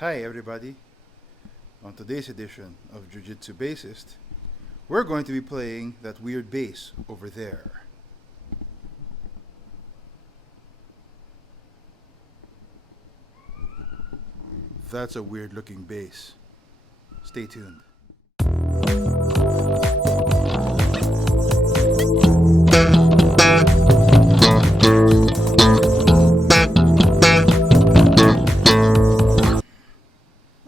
Hi everybody. On today's edition of Jiu-Jitsu Bassist, we're going to be playing that weird bass over there. That's a weird looking bass. Stay tuned.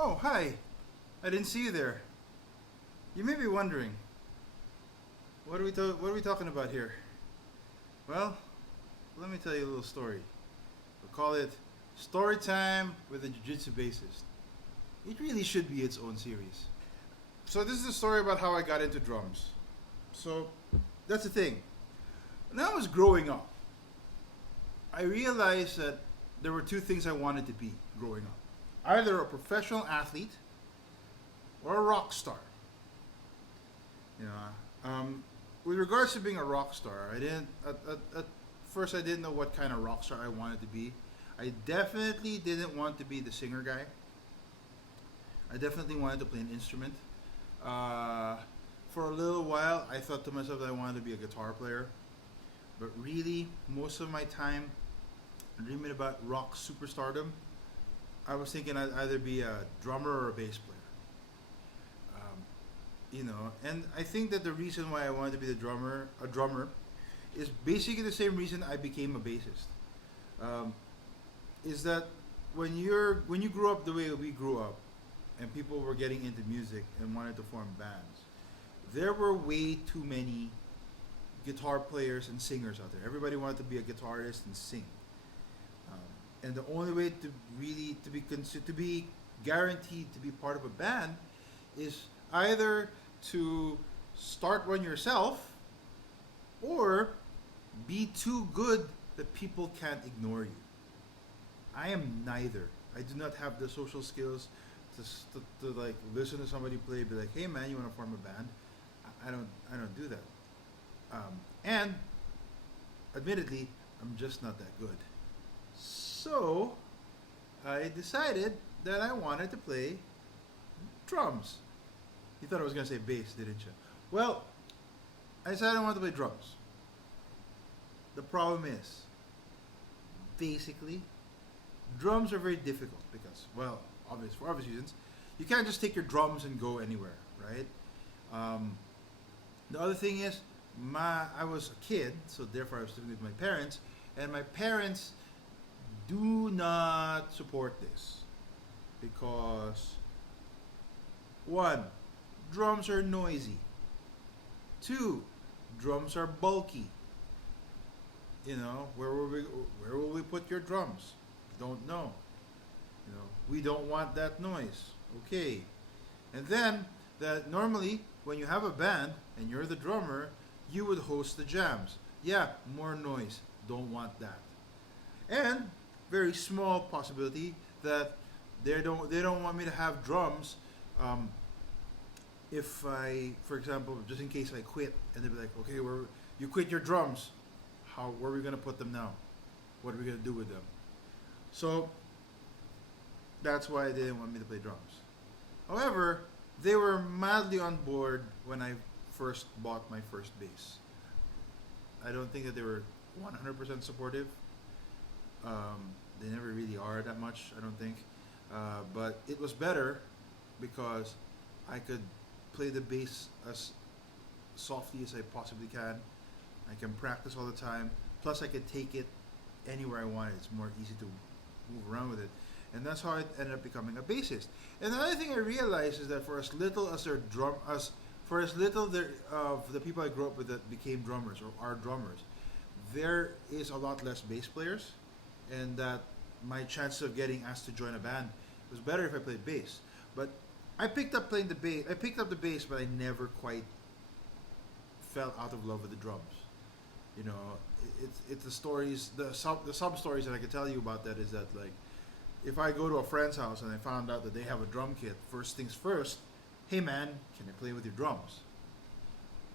Oh, hi. I didn't see you there. You may be wondering, what are we talking about here? Well, let me tell you a little story. We'll call it Storytime with a Jiu-Jitsu Bassist. It really should be its own series. So this is a story about how I got into drums. So that's the thing. When I was growing up, I realized that there were two things I wanted to be growing up. Either a professional athlete or a rock star. You know, with regards to being a rock star, I didn't at first I didn't know what kind of rock star I wanted to be. I definitely didn't want to be the singer guy. I definitely wanted to play an instrument. For a little while, I thought to myself that I wanted to be a guitar player. But really, most of my time dreaming about rock superstardom, I was thinking I'd either be a drummer or a bass player. And I think that the reason why I wanted to be a drummer, is basically the same reason I became a bassist. Is that when you grew up the way we grew up, and people were getting into music and wanted to form bands, there were way too many guitar players and singers out there. Everybody wanted to be a guitarist and sing. And the only way to really to be guaranteed to be part of a band is either to start one yourself or be too good that people can't ignore you. I am neither. I do not have the social skills to like listen to somebody play, be like, hey man, you want to form a band? I don't do that. And admittedly, I'm just not that good. So I decided that I wanted to play drums. You thought I was going to say bass, didn't you? Well, I decided I wanted to play drums. The problem is, basically, drums are very difficult because, well, for obvious reasons, you can't just take your drums and go anywhere, right? The other thing is, I was a kid, so therefore I was living with my parents, and my parents do not support this because, one, drums are noisy. Two, drums are bulky. You know, where will we put your drums? Don't know. You know, we don't want that noise. Okay. And then that normally when you have a band and you're the drummer, you would host the jams. Yeah, more noise. Don't want that. And very small possibility that they don't want me to have drums. If I, for example, just in case I quit, and they'd be like, okay, you quit your drums. Where are we gonna put them now? What are we gonna do with them? So that's why they didn't want me to play drums. However, they were madly on board when I first bought my first bass. I don't think that they were 100% supportive. They never really are that much, I don't think. But it was better because I could play the bass as softly as I possibly can. I can practice all the time. Plus, I could take it anywhere I wanted. It's more easy to move around with it. And that's how I ended up becoming a bassist. And another thing I realized is that for as little as of the people I grew up with that became drummers or are drummers, there is a lot less bass players, and that my chances of getting asked to join a band was better if I played bass. But I picked up the bass, but I never quite fell out of love with the drums. You know, it's the stories, the sub stories that I could tell you about that is that, like, if I go to a friend's house and I found out that they have a drum kit, first things first, hey man, can I play with your drums?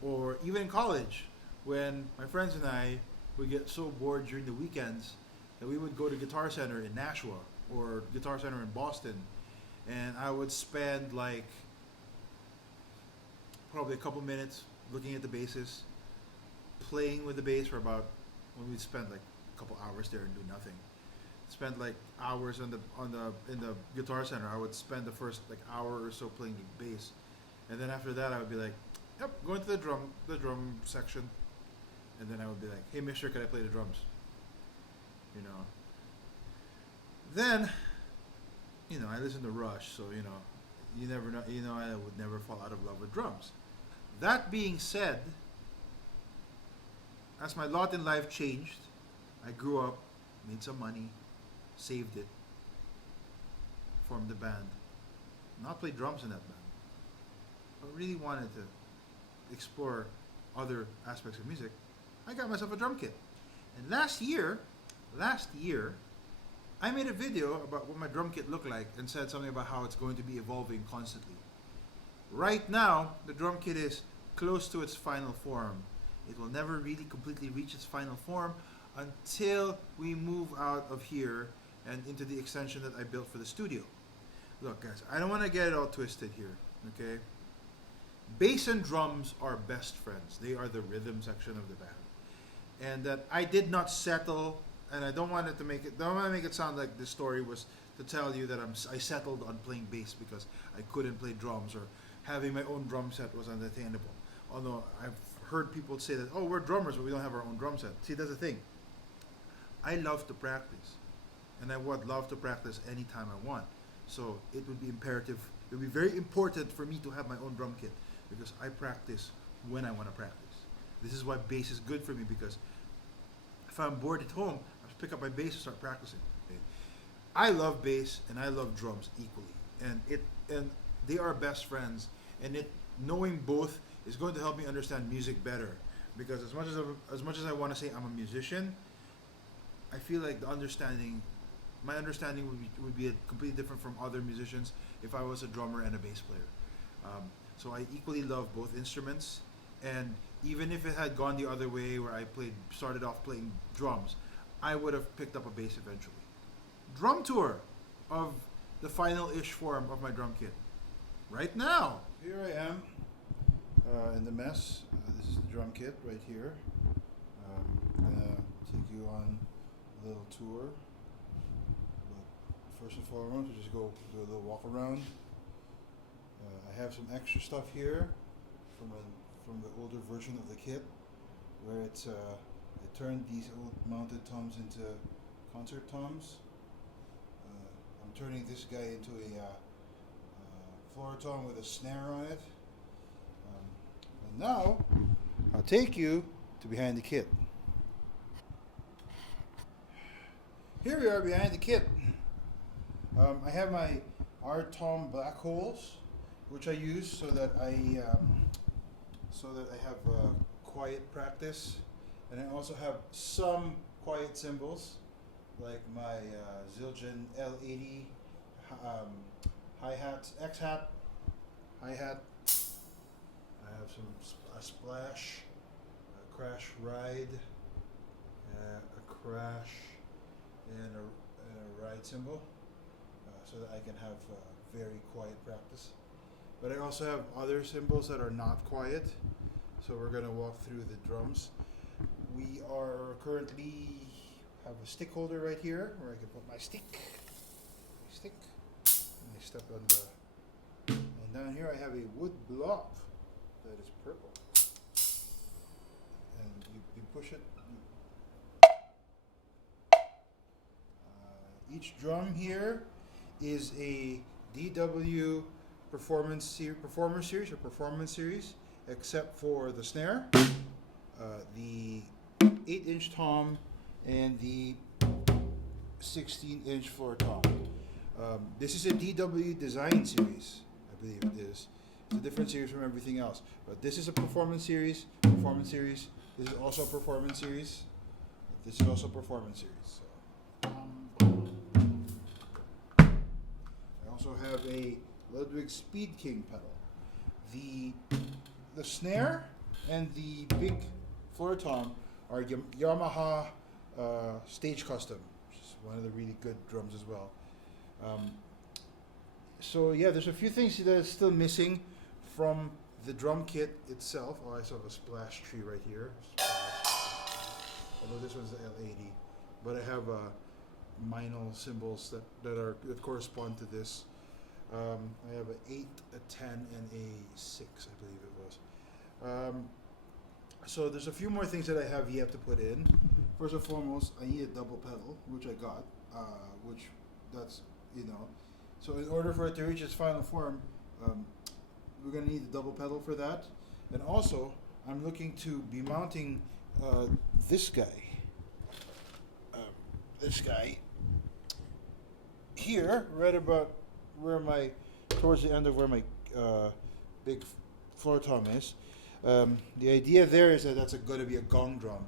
Or even in college, when my friends and I would get so bored during the weekends that we would go to Guitar Center in Nashua or Guitar Center in Boston, and I would spend like probably a couple minutes looking at the basses, playing with the bass for about when we'd spend like a couple hours there and do nothing. Spend like hours in the guitar center. I would spend the first like hour or so playing the bass, and then after that I would be like, "Yep, going to the drum section," and then I would be like, "Hey, Mister, can I play the drums?" You know. Then, I listen to Rush, so you never know. I would never fall out of love with drums. That being said, as my lot in life changed, I grew up, made some money, saved it, formed a band. Not play drums in that band, but really wanted to explore other aspects of music. I got myself a drum kit. And last year, I made a video about what my drum kit looked like and said something about how it's going to be evolving constantly. Right now, the drum kit is close to its final form. It will never really completely reach its final form until we move out of here and into the extension that I built for the studio. Look, guys, I don't want to get it all twisted here, okay? Bass and drums are best friends. They are the rhythm section of the band. And that I did not settle, and I don't want to make it sound like this story was to tell you that I settled on playing bass because I couldn't play drums or having my own drum set was unattainable. Although I've heard people say that, oh, we're drummers, but we don't have our own drum set. See, that's the thing. I love to practice, and I would love to practice anytime I want. So it would be imperative, it would be very important for me to have my own drum kit because I practice when I want to practice. This is why bass is good for me because if I'm bored at home, I just pick up my bass and start practicing. Okay? I love bass and I love drums equally, and they are best friends. And knowing both is going to help me understand music better because as much as I want to say I'm a musician, I feel like my understanding would be completely different from other musicians if I was a drummer and a bass player. So I equally love both instruments, and even if it had gone the other way where I started off playing drums, I would have picked up a bass eventually. Drum tour of the final-ish form of my drum kit. Right now, here I am in the mess. This is the drum kit right here. I'm gonna take you on a little tour. But first and foremost, we just go do a little walk around. I have some extra stuff here from the older version of the kit, where I turned these old mounted toms into concert toms. I'm turning this guy into a floor tom with a snare on it. And now, I'll take you to behind the kit. Here we are behind the kit. I have my R-tom black holes, which I use so that I have quiet practice, and I also have some quiet cymbals, like my Zildjian L80 hi-hat, X-hat, hi-hat. I have a splash, a crash ride, a crash, and a ride cymbal, so that I can have very quiet practice. But I also have other cymbals that are not quiet, so we're going to walk through the drums. We are currently have a stick holder right here where I can put my stick, and I step on and down here I have a wood block that is purple, and you push it. Each drum here is a DW performance series, except for the snare, the 8-inch tom, and the 16-inch floor tom. This is a DW design series, I believe it is. It's a different series from everything else, but this is a performance series. This is also a performance series. This is also a performance series. So. I also have a Ludwig Speed King pedal. The snare and the big floor tom are Yamaha Stage Custom, which is one of the really good drums as well. So yeah, there's a few things that are still missing from the drum kit itself. Oh, I still have a splash tree right here. Although this one's the L80, but I have minor symbols that correspond to this. I have an 8, a 10, and a 6, I believe it was. So there's a few more things that I have yet to put in. First and foremost, I need a double pedal, which I got, which that's, you know. So in order for it to reach its final form, we're going to need a double pedal for that. And also, I'm looking to be mounting this guy here, right about where towards the end of where my big floor tom is. The idea there is that that's going to be a gong drum.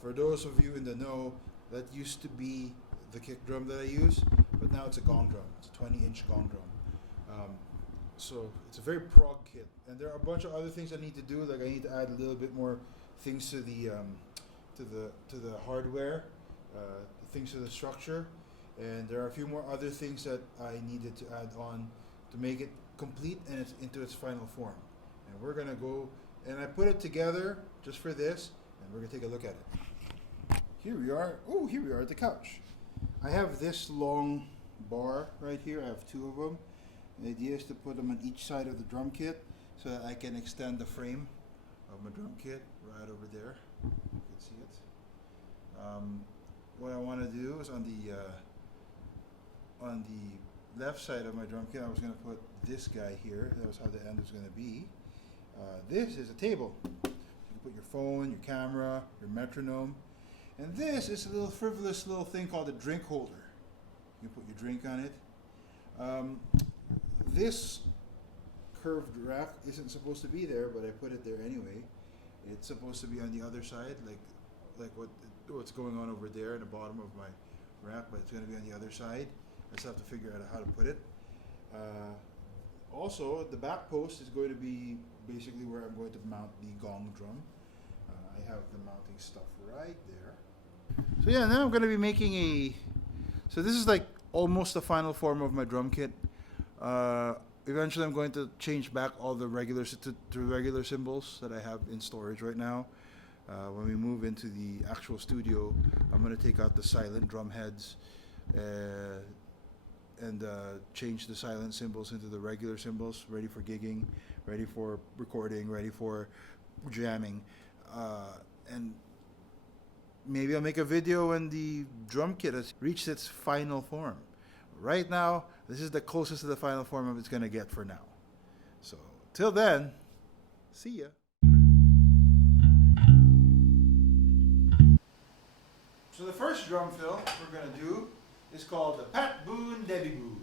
For those of you in the know, that used to be the kick drum that I use, but now it's a gong drum. It's a 20-inch gong drum. So it's a very prog kit, and there are a bunch of other things I need to do. Like I need to add a little bit more things to the hardware, things to the structure, and there are a few more other things that I needed to add on to make it complete and it's into its final form. And we're gonna go, and I put it together just for this, and we're gonna take a look at it. Here we are. Oh, here we are at the couch. I have this long bar right here. I have 2 of them. The idea is to put them on each side of the drum kit so that I can extend the frame of my drum kit right over there. You can see it. What I want to do is on the left side of my drum kit, I was going to put this guy here. That was how the end was going to be. This is a table. You can put your phone, your camera, your metronome. And this is a little frivolous little thing called a drink holder. You can put your drink on it. This curved rack isn't supposed to be there, but I put it there anyway. It's supposed to be on the other side, like what's going on over there in the bottom of my rack, but it's going to be on the other side. I just have to figure out how to put it. Also, the back post is going to be basically where I'm going to mount the gong drum. I have the mounting stuff right there. So yeah, now I'm going to be making so this is like almost the final form of my drum kit. Eventually I'm going to change back all the regular cymbals that I have in storage right now. When we move into the actual studio, I'm going to take out the silent drum heads and change the silent cymbals into the regular cymbals, ready for gigging, ready for recording, ready for jamming. And maybe I'll make a video when the drum kit has reached its final form. Right now, this is the closest to the final form of it's going to get for now. So, till then, see ya. So the first drum fill we're going to do is called the Pat Boon Debbie Boon.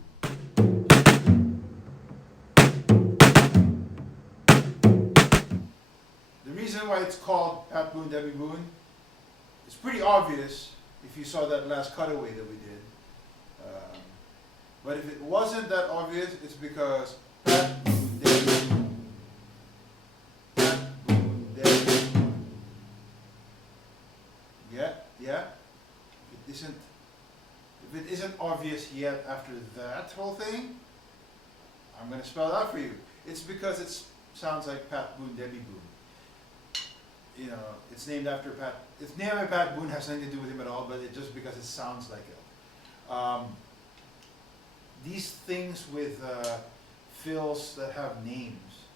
The reason why it's called Pat Boon Debbie Boon is pretty obvious if you saw that last cutaway that we did. But if it wasn't that obvious, it's because Pat Boon Debbie Boon. Pat Boon Debbie Boon. Yeah. If it isn't obvious yet after that whole thing, I'm gonna spell it out for you. It's because it sounds like Pat Boon Debbie Boon. You know, it's named after Pat. It's named after Pat Boon, has nothing to do with him at all, but it just because it sounds like it. These things with fills that have names,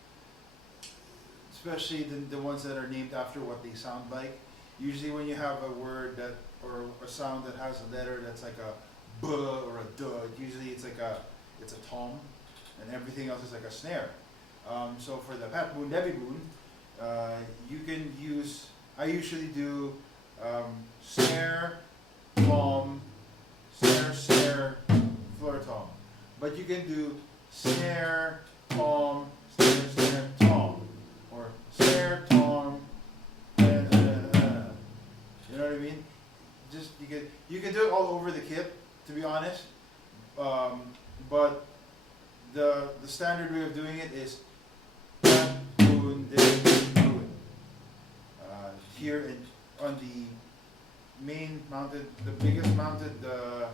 especially the ones that are named after what they sound like. Usually when you have a word that or a sound that has a letter that's like a b or a duh, usually it's a tom, and everything else is like a snare. So for the Pat Boon Debbie Boon, you can use. I usually do snare, tom, snare, floor tom. But you can do snare, tom, snare, tom, or snare, tom, you know what I mean? Just you can do it all over the kit, to be honest. But the standard way of doing it is boon, boon. Here on the main mounted, the biggest mounted, the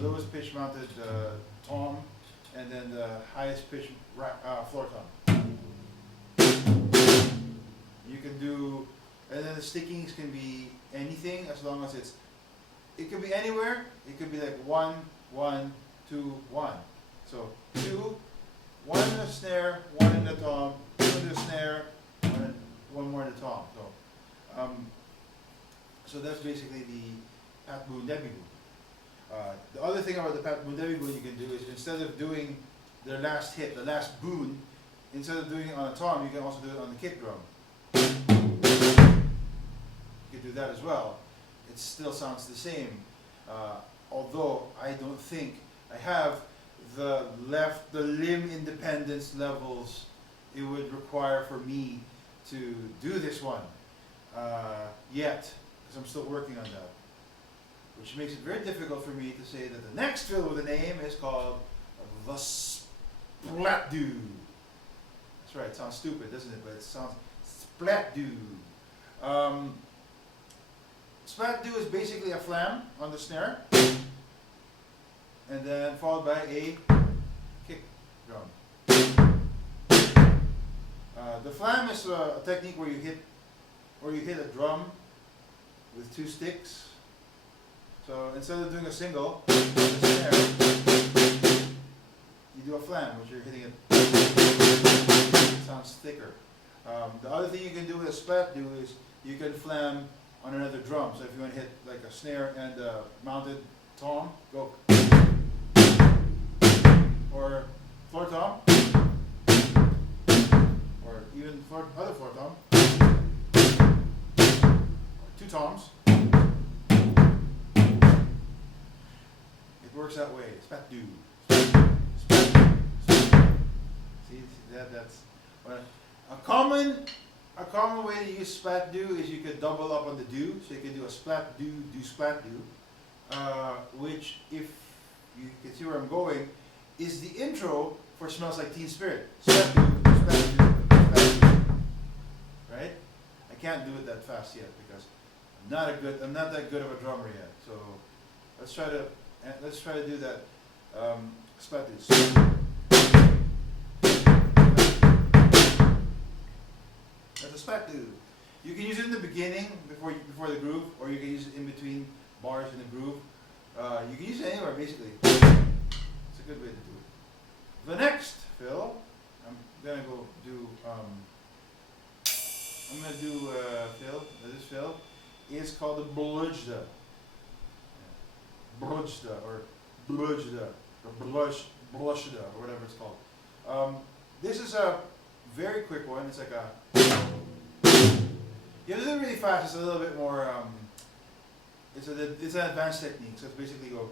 lowest pitch mounted tom highest pitch floor tom. You can do, and then the stickings can be anything as long as it could be anywhere. It could be like 1, 1, 2, 1. So 2, 1 in the snare, 1 in the tom, 2 in the snare, 1 more in the tom. So that's basically the Pat Boon Debbie Boon. The other thing about the Pat Boon Debbie Boon you can do is instead of doing their last hit, the last boon, instead of doing it on a tom, you can also do it on the kick drum. You can do that as well. It still sounds the same, although I don't think I have the limb independence levels it would require for me to do this one yet, because I'm still working on that. Which makes it very difficult for me to say that the next fill with a name is called the Splat Do. That's right, it sounds stupid, doesn't it? But it sounds Splat Do. Splat Do is basically a flam on the snare, and then followed by a kick drum. The flam is a technique where you hit a drum with 2 sticks. So instead of doing a single on the snare, you do a flam, which you're hitting it. It sounds thicker. The other thing you can do with a splat do is you can flam on another drum. So if you want to hit like a snare and a mounted tom, go. Or floor tom, or even other floor tom, or 2 toms. It works that way. Splat do. See that's a common way to use splat do is you could double up on the do, so you can do a splat do splat do, which, if you can see where I'm going, is the intro for Smells Like Teen Spirit. Splat do, splat do, splat do. Right? I can't do it that fast yet because I'm not that good of a drummer yet. So let's try to do that. Splat do. That's a splat do. You can use it in the beginning before the groove, or you can use it in between bars in the groove. You can use it anywhere basically. It's a good way to do it. The next fill, I'm gonna do fill. This fill is called the Bludge. Bludge or Bludge or Bludge or whatever it's called. This is a very quick one. It's like a, you have to do it really fast. It's a little bit more. It's an advanced technique. So it's basically go.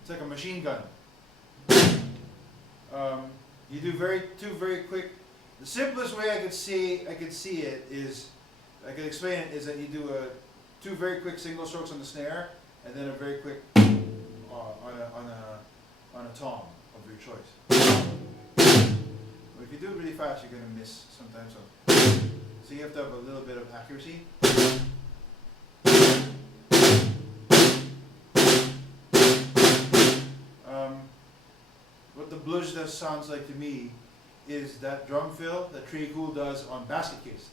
It's like a machine gun. You do two very quick. The simplest way I could see it is, I could explain it, is that you do 2 very quick single strokes on the snare, and then a very quick on a tom of your choice. But if you do it really fast, you're gonna miss sometimes. So you have to have a little bit of accuracy. What the Bludge does sounds like to me is that drum fill that Trey Cool does on Basket Case.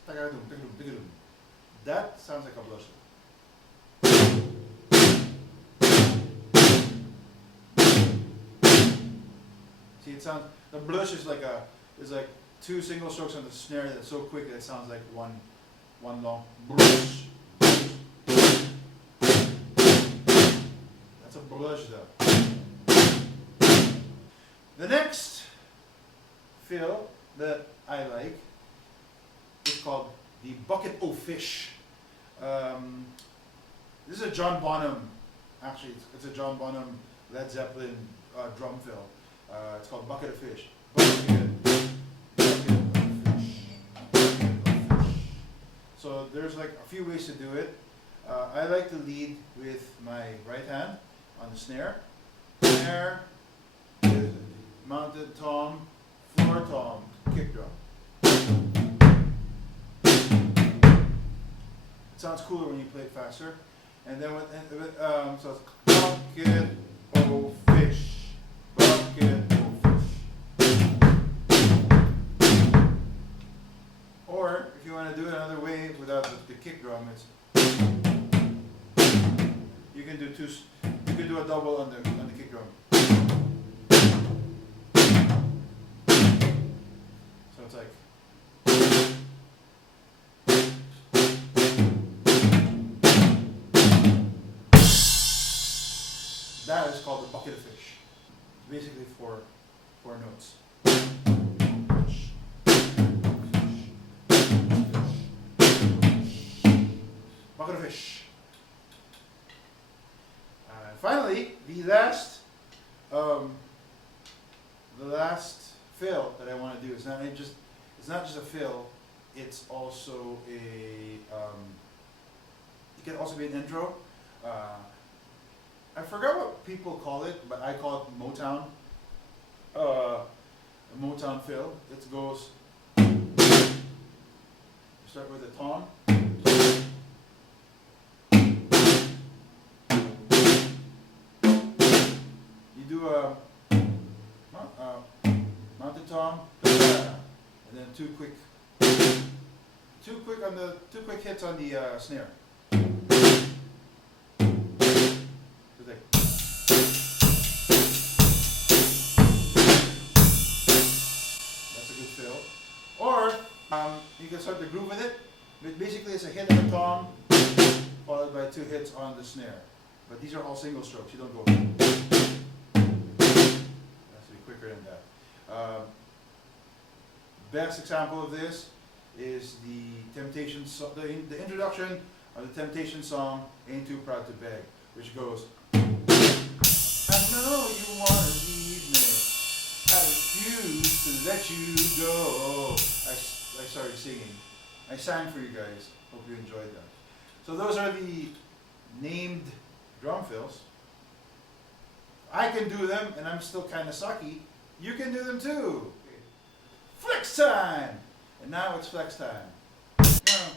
That sounds like a Bludge. See, it sounds, the Bludge is like 2 single strokes on the snare that's so quick that it sounds like one long Bludge. That's a Bludge though. The next fill that I like is called the Bucket O' Fish. This is a John Bonham, actually it's a John Bonham Led Zeppelin drum fill. It's called Bucket of Fish. Bucket of fish. So there's like a few ways to do it. I like to lead with my right hand on the snare. Snare, mounted tom, floor tom, kick drum. It sounds cooler when you play it faster. And then so it's Bucket O' Fish. you could do a double on the kick drum. So it's like. That is called the bucket of fish. It's basically four notes. Bucket of fish. And finally, the last fill that I want to do is it's not just a fill. It's also a it can also be an intro. I forgot what people call it, but I call it Motown. Motown Phil. It goes. You start with a tom. You do a mounted tom, and then two quick hits on the snare. Or you can start the groove with it. But basically, it's a hit on the tom, followed by 2 hits on the snare. But these are all single strokes. You don't go. It has to be quicker than that. Best example of this is the Temptation, the introduction of the Temptation song "Ain't Too Proud to Beg," which goes. I know you wanna leave me. I refuse to let you go. I started singing. I sang for you guys. Hope you enjoyed that. So those are the named drum fills. I can do them, and I'm still kind of sucky. You can do them too. Flex time! And now it's flex time. Now,